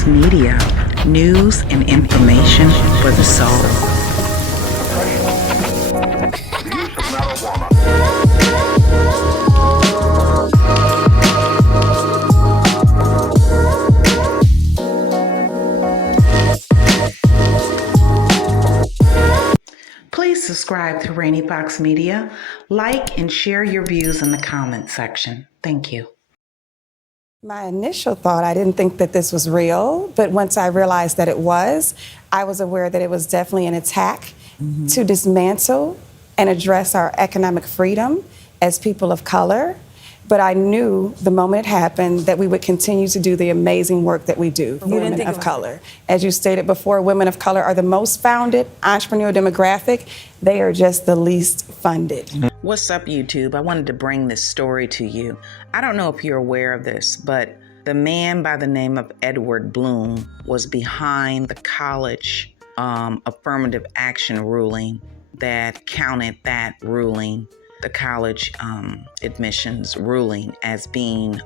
Fox Media, news and information for the soul. Please subscribe to Rainy Fox Media, like and share your views in the comments section. Thank you. My initial thought, I didn't think that this was real, but once I realized that it was, I was aware that it was definitely an attack to dismantle and address our economic freedom as people of color. But I knew the moment it happened that we would continue to do the amazing work that we do for women of color. As you stated before, women of color are the most founded entrepreneurial demographic. They are just the least funded. What's up, YouTube? I wanted to bring this story to you. I don't know if you're aware of this, but the man by the name of Edward Blum was behind the college affirmative action ruling that counted that ruling, the college admissions ruling, as being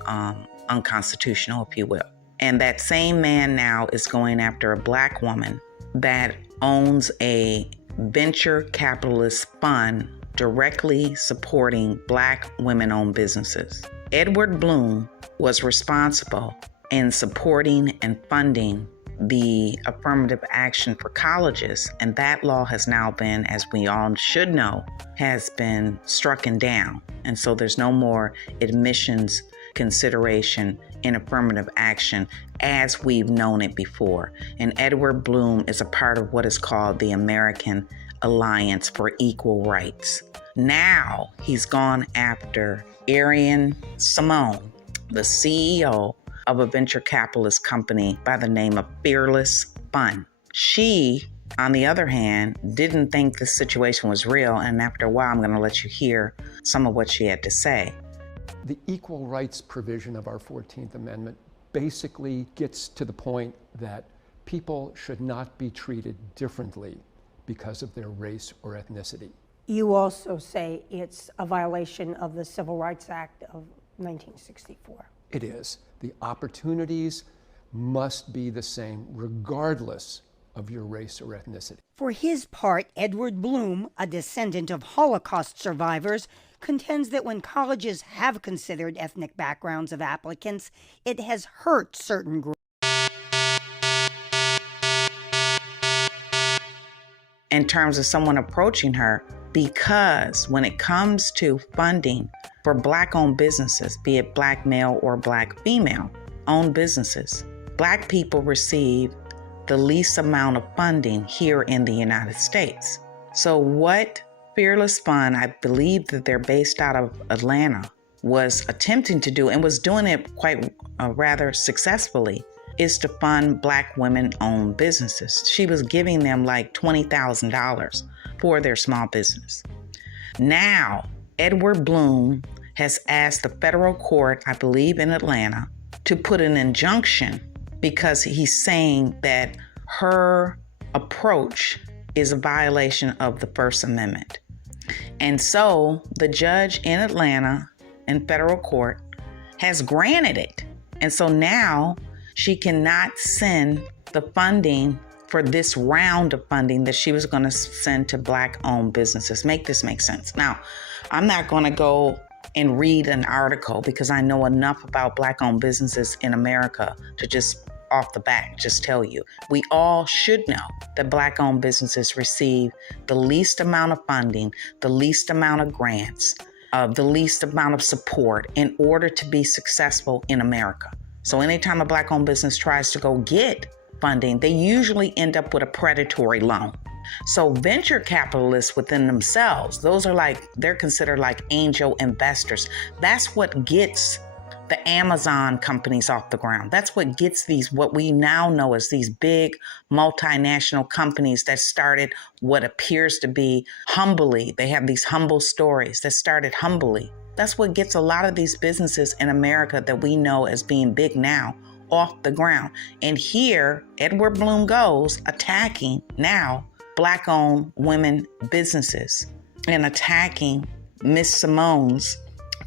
unconstitutional, if you will. And that same man now is going after a Black woman that owns a venture capitalist fund directly supporting Black women-owned businesses. Edward Blum was responsible in supporting and funding the affirmative action for colleges, and that law has now been, as we all should know, has been strucken down. And so there's no more admissions consideration in affirmative action as we've known it before. And Edward Blum is a part of what is called the American Alliance for Equal Rights. Now he's gone after Arian Simone, the CEO of a venture capitalist company by the name of fearlessfund. She, on the other hand, didn't think the situation was real, and after a while I'm going to let you hear some of what she had to say. The equal rights provision of our 14th Amendment basically gets to the point that people should not be treated differently because of their race or ethnicity. You also say it's a violation of the Civil Rights Act of 1964. It is. The opportunities must be the same regardless of your race or ethnicity. For his part, Edward Blum, a descendant of Holocaust survivors, contends that when colleges have considered ethnic backgrounds of applicants, it has hurt certain groups. In terms of someone approaching her, because when it comes to funding for Black-owned businesses, be it Black male or Black female-owned businesses, Black people receive the least amount of funding here in the United States. So what fearlessfund, I believe that they're based out of Atlanta, was attempting to do, and was doing it quite rather successfully, is to fund Black women-owned businesses. She was giving them like $20,000 for their small business. Now, Edward Blum has asked the federal court, I believe in Atlanta, to put an injunction because he's saying that her approach is a violation of the First Amendment. And so the judge in Atlanta in federal court has granted it. And so now she cannot send the funding for this round of funding that she was going to send to Black-owned businesses. Make this make sense. Now, I'm not going to go and read an article because I know enough about Black-owned businesses in America to just off the bat just tell you. We all should know that Black-owned businesses receive the least amount of funding, the least amount of grants, the least amount of support in order to be successful in America. So anytime a Black-owned business tries to go get funding, they usually end up with a predatory loan. So venture capitalists within themselves, they're considered like angel investors. That's what gets the Amazon companies off the ground. That's what gets these, what we now know as these big multinational companies that started what appears to be humbly. They have these humble stories that started humbly. That's what gets a lot of these businesses in America that we know as being big now off the ground. And here, Edward Blum goes attacking now Black-owned women businesses and attacking Miss Simone's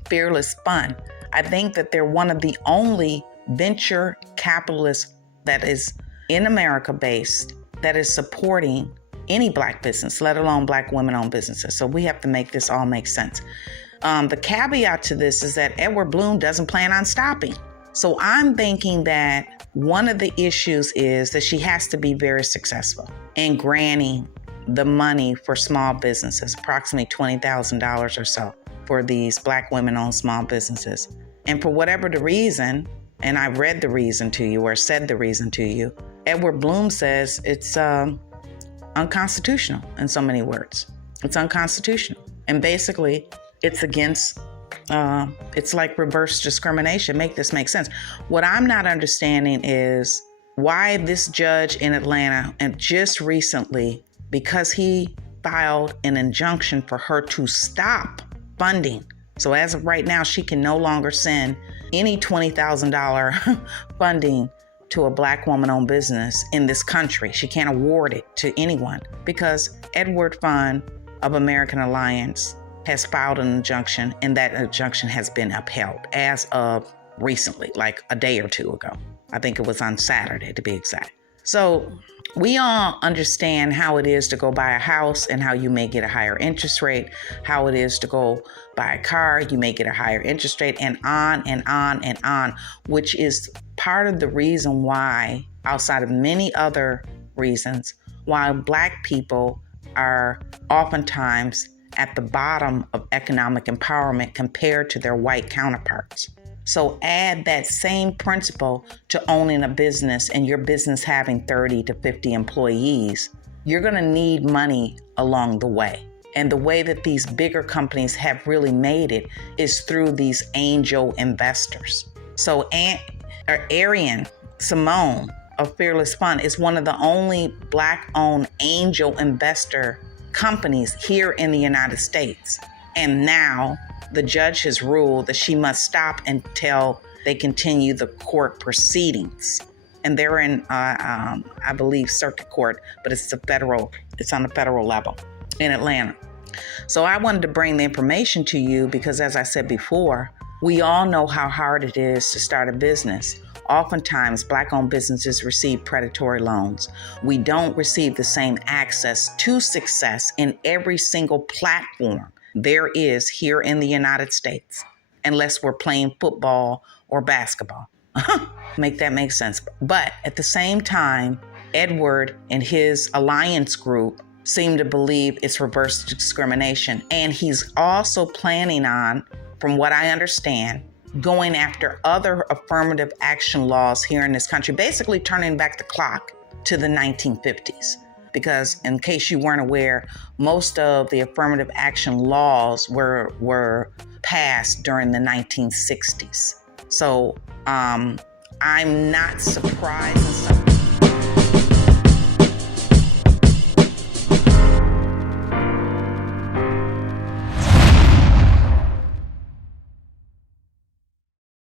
fearlessfund. I think that they're one of the only venture capitalist that is in America based, that is supporting any Black business, let alone Black women-owned businesses. So we have to make this all make sense. The caveat to this is that Edward Blum doesn't plan on stopping. So I'm thinking that one of the issues is that she has to be very successful in granting the money for small businesses, approximately $20,000 or so for these Black women-owned small businesses. And for whatever the reason, and I read the reason to you or said the reason to you, Edward Blum says it's unconstitutional in so many words. It's unconstitutional. And basically, it's against, it's like reverse discrimination. Make this make sense. What I'm not understanding is why this judge in Atlanta, and just recently, because he filed an injunction for her to stop funding. So as of right now, she can no longer send any $20,000 funding to a Black woman-owned business in this country. She can't award it to anyone because Edward Fund of American Alliance has filed an injunction, and that injunction has been upheld as of recently, like a day or two ago. I think it was on Saturday, to be exact. So we all understand how it is to go buy a house and how you may get a higher interest rate, how it is to go buy a car, you may get a higher interest rate, and on and on and on, which is part of the reason why, outside of many other reasons, why Black people are oftentimes at the bottom of economic empowerment compared to their white counterparts. So add that same principle to owning a business and your business having 30 to 50 employees. You're going to need money along the way. And the way that these bigger companies have really made it is through these angel investors. So Arian Simone of Fearless Fund is one of the only Black-owned angel investor companies here in the United States. And now the judge has ruled that she must stop until they continue the court proceedings. And they're in, I believe, circuit court, but it's on the federal level in Atlanta. So I wanted to bring the information to you because, as I said before, we all know how hard it is to start a business. Oftentimes, Black-owned businesses receive predatory loans. We don't receive the same access to success in every single platform there is here in the United States, unless we're playing football or basketball. Make that make sense. But at the same time, Edward and his alliance group seem to believe it's reverse discrimination. And he's also planning on, from what I understand, going after other affirmative action laws here in this country, basically turning back the clock to the 1950s. Because in case you weren't aware, most of the affirmative action laws were passed during the 1960s. So I'm not surprised in some